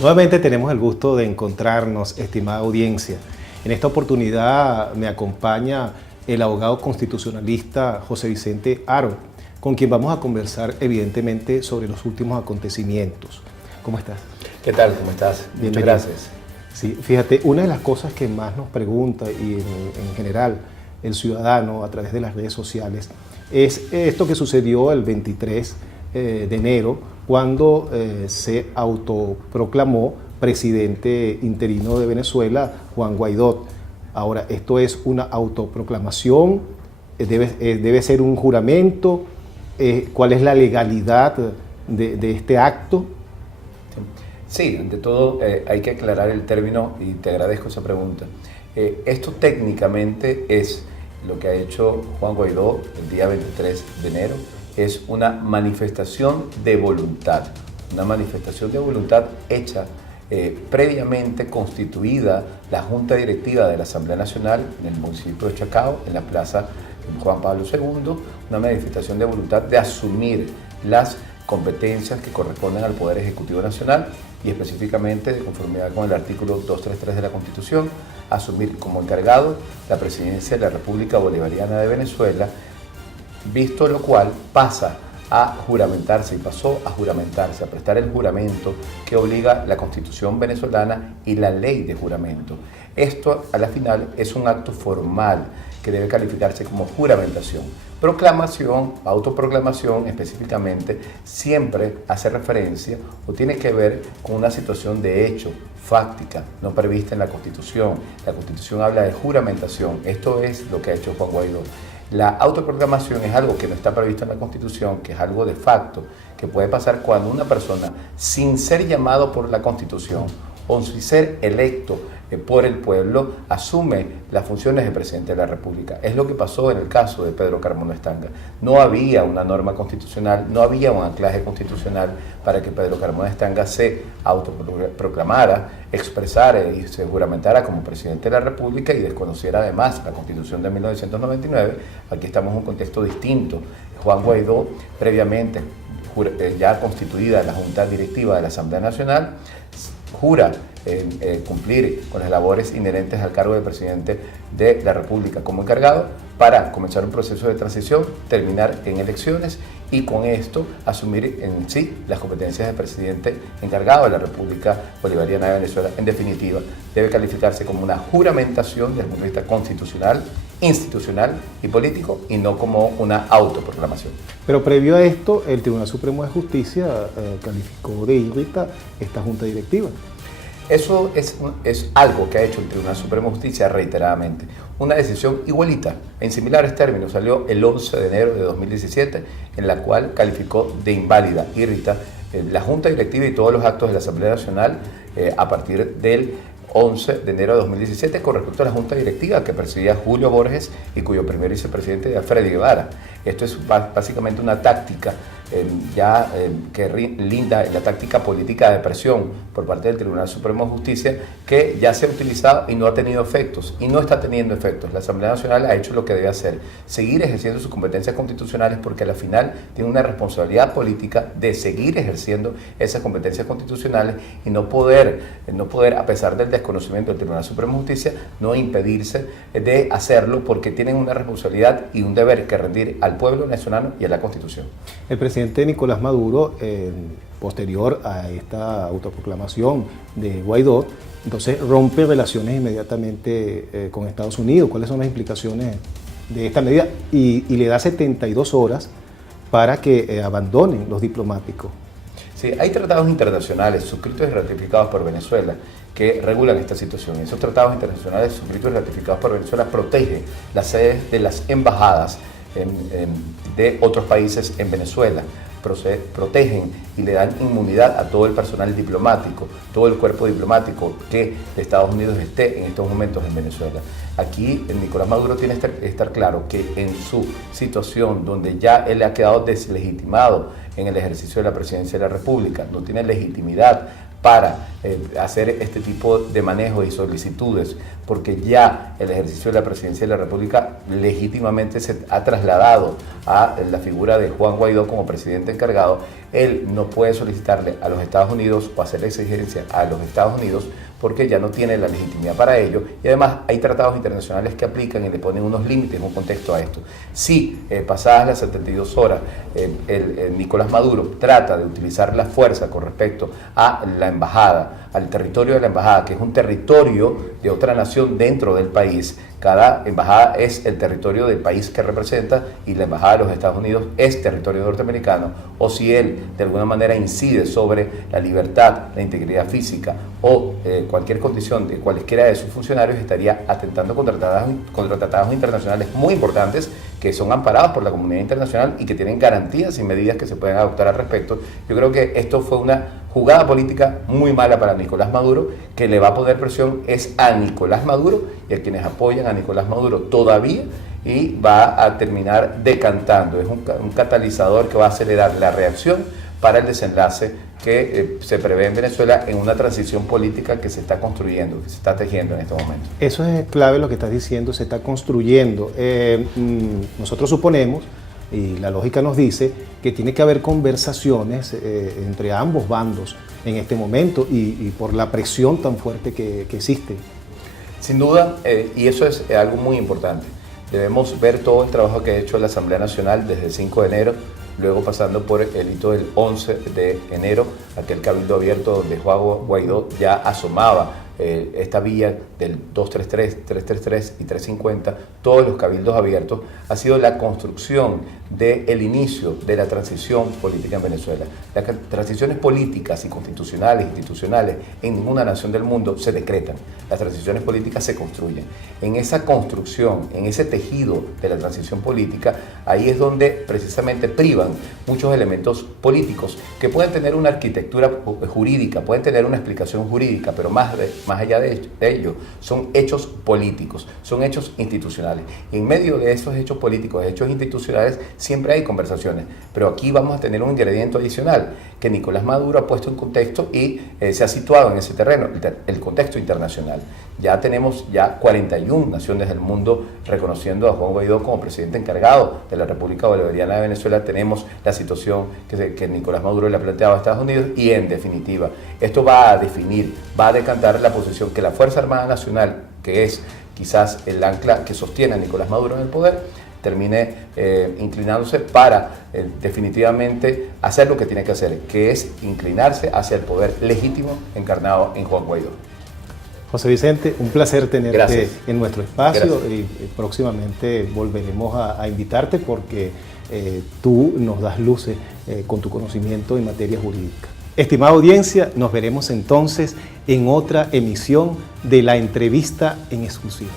Nuevamente tenemos el gusto de encontrarnos, estimada audiencia. En esta oportunidad me acompaña el abogado constitucionalista José Vicente Haro, con quien vamos a conversar evidentemente sobre los últimos acontecimientos. ¿Cómo estás? ¿Qué tal? ¿Cómo estás? Muchas gracias. Sí, fíjate, una de las cosas que más nos pregunta y en general el ciudadano a través de las redes sociales es esto que sucedió el 23 de enero cuando se autoproclamó presidente interino de Venezuela, Juan Guaidó. Ahora, ¿esto es una autoproclamación? ¿Debe ser un juramento? ¿Cuál es la legalidad de este acto? Sí, ante todo hay que aclarar el término y te agradezco esa pregunta. Esto técnicamente es lo que ha hecho Juan Guaidó el día 23 de enero, es una manifestación de voluntad hecha previamente constituida la Junta Directiva de la Asamblea Nacional en el municipio de Chacao, en la Plaza Juan Pablo II, una manifestación de voluntad de asumir las competencias que corresponden al Poder Ejecutivo Nacional y específicamente de conformidad con el artículo 233 de la Constitución, asumir como encargado la presidencia de la República Bolivariana de Venezuela, visto lo cual pasa a juramentarse y pasó a juramentarse, a prestar el juramento que obliga la Constitución venezolana y la ley de juramento. Esto a la final es un acto formal que debe calificarse como juramentación. Proclamación, autoproclamación específicamente, siempre hace referencia o tiene que ver con una situación de hecho, fáctica, no prevista en la Constitución. La Constitución habla de juramentación. Esto es lo que ha hecho Juan Guaidó. La autoproclamación es algo que no está previsto en la Constitución, que es algo de facto, que puede pasar cuando una persona, sin ser llamado por la Constitución o sin ser electo por el pueblo, asume las funciones de presidente de la República. Es lo que pasó en el caso de Pedro Carmona Estanga. No había una norma constitucional, no había un anclaje constitucional para que Pedro Carmona Estanga se autoproclamara, expresara y se juramentara como presidente de la República y desconociera además la Constitución de 1999. Aquí estamos en un contexto distinto. Juan Guaidó, previamente ya constituida la Junta Directiva de la Asamblea Nacional, jura cumplir con las labores inherentes al cargo de presidente de la República como encargado para comenzar un proceso de transición, terminar en elecciones y con esto asumir en sí las competencias de presidente encargado de la República Bolivariana de Venezuela. En definitiva, debe calificarse como una juramentación desde el punto de vista constitucional, institucional y político y no como una autoproclamación. Pero previo a esto, el Tribunal Supremo de Justicia calificó de irrita esta Junta Directiva. Eso es algo que ha hecho el Tribunal Supremo de Justicia reiteradamente. Una decisión igualita, en similares términos, salió el 11 de enero de 2017, en la cual calificó de inválida, irrita, la Junta Directiva y todos los actos de la Asamblea Nacional a partir del 11 de enero de 2017 con respecto a la Junta Directiva que presidía Julio Borges y cuyo primer vicepresidente era Freddy Guevara. Esto es básicamente una táctica que linda la táctica política de presión por parte del Tribunal Supremo de Justicia que ya se ha utilizado y no ha tenido efectos y no está teniendo efectos. La Asamblea Nacional ha hecho lo que debe hacer, seguir ejerciendo sus competencias constitucionales porque al final tiene una responsabilidad política de seguir ejerciendo esas competencias constitucionales y no poder a pesar del desconocimiento del Tribunal Supremo de Justicia, no impedirse de hacerlo porque tienen una responsabilidad y un deber que rendir al pueblo venezolano y a la Constitución. El presidente Nicolás Maduro, posterior a esta autoproclamación de Guaidó, entonces rompe relaciones inmediatamente con Estados Unidos. ¿Cuáles son las implicaciones de esta medida? Y le da 72 horas para que abandonen los diplomáticos. Sí, hay tratados internacionales suscritos y ratificados por Venezuela que regulan esta situación. Esos tratados internacionales suscritos y ratificados por Venezuela protegen las sedes de las embajadas de otros países en Venezuela, protegen y le dan inmunidad a todo el personal diplomático, todo el cuerpo diplomático que de Estados Unidos esté en estos momentos en Venezuela. Aquí Nicolás Maduro tiene que estar claro que en su situación donde ya él ha quedado deslegitimado en el ejercicio de la presidencia de la República, no tiene legitimidad para hacer este tipo de manejo y solicitudes porque ya el ejercicio de la presidencia de la República legítimamente se ha trasladado a la figura de Juan Guaidó como presidente encargado. Él no puede solicitarle a los Estados Unidos o hacer exigencia a los Estados Unidos porque ya no tiene la legitimidad para ello, y además hay tratados internacionales que aplican y le ponen unos límites, un contexto a esto. Si pasadas las 72 horas Nicolás Maduro trata de utilizar la fuerza con respecto a la embajada, al territorio de la embajada, que es un territorio de otra nación dentro del país, cada embajada es el territorio del país que representa y la embajada de los Estados Unidos es territorio norteamericano, o si él de alguna manera incide sobre la libertad, la integridad física o cualquier condición de cualesquiera de sus funcionarios, estaría atentando contra tratados internacionales muy importantes que son amparados por la comunidad internacional y que tienen garantías y medidas que se pueden adoptar al respecto. Yo creo que esto fue una jugada política muy mala para Nicolás Maduro, que le va a poner presión es a Nicolás Maduro y a quienes apoyan a Nicolás Maduro todavía, y va a terminar decantando. Es un catalizador que va a acelerar la reacción para el desenlace que se prevé en Venezuela en una transición política que se está construyendo, que se está tejiendo en este momento. Eso es clave lo que estás diciendo, se está construyendo. Nosotros suponemos, y la lógica nos dice, que tiene que haber conversaciones entre ambos bandos en este momento y por la presión tan fuerte que existe. Sin duda, y eso es algo muy importante. Debemos ver todo el trabajo que ha hecho la Asamblea Nacional desde el 5 de enero, luego pasando por el hito del 11 de enero, aquel cabildo abierto donde Juan Guaidó ya asomaba esta vía del 233, 333 y 350, todos los cabildos abiertos, ha sido la construcción del inicio de la transición política en Venezuela. Las transiciones políticas y constitucionales, institucionales, en ninguna nación del mundo se decretan. Las transiciones políticas se construyen. En esa construcción, en ese tejido de la transición política, ahí es donde precisamente privan muchos elementos políticos que pueden tener una arquitectura jurídica, pueden tener una explicación jurídica, pero más allá de ello, son hechos políticos, son hechos institucionales. Y en medio de esos hechos políticos, hechos institucionales, siempre hay conversaciones. Pero aquí vamos a tener un ingrediente adicional que Nicolás Maduro ha puesto en contexto y se ha situado en ese terreno, el contexto internacional. Ya tenemos 41 naciones del mundo reconociendo a Juan Guaidó como presidente encargado de la República Bolivariana de Venezuela. Tenemos la situación que Nicolás Maduro le ha planteado a Estados Unidos y, en definitiva, esto va a definir, va a decantar la posición que la Fuerza Armada Nacional, que es quizás el ancla que sostiene a Nicolás Maduro en el poder, termine inclinándose para definitivamente hacer lo que tiene que hacer, que es inclinarse hacia el poder legítimo encarnado en Juan Guaidó. José Vicente, un placer tenerte Gracias. En nuestro espacio. Gracias. Y próximamente volveremos a invitarte porque tú nos das luces con tu conocimiento en materia jurídica. Estimada audiencia, nos veremos entonces en otra emisión de La Entrevista en Exclusiva.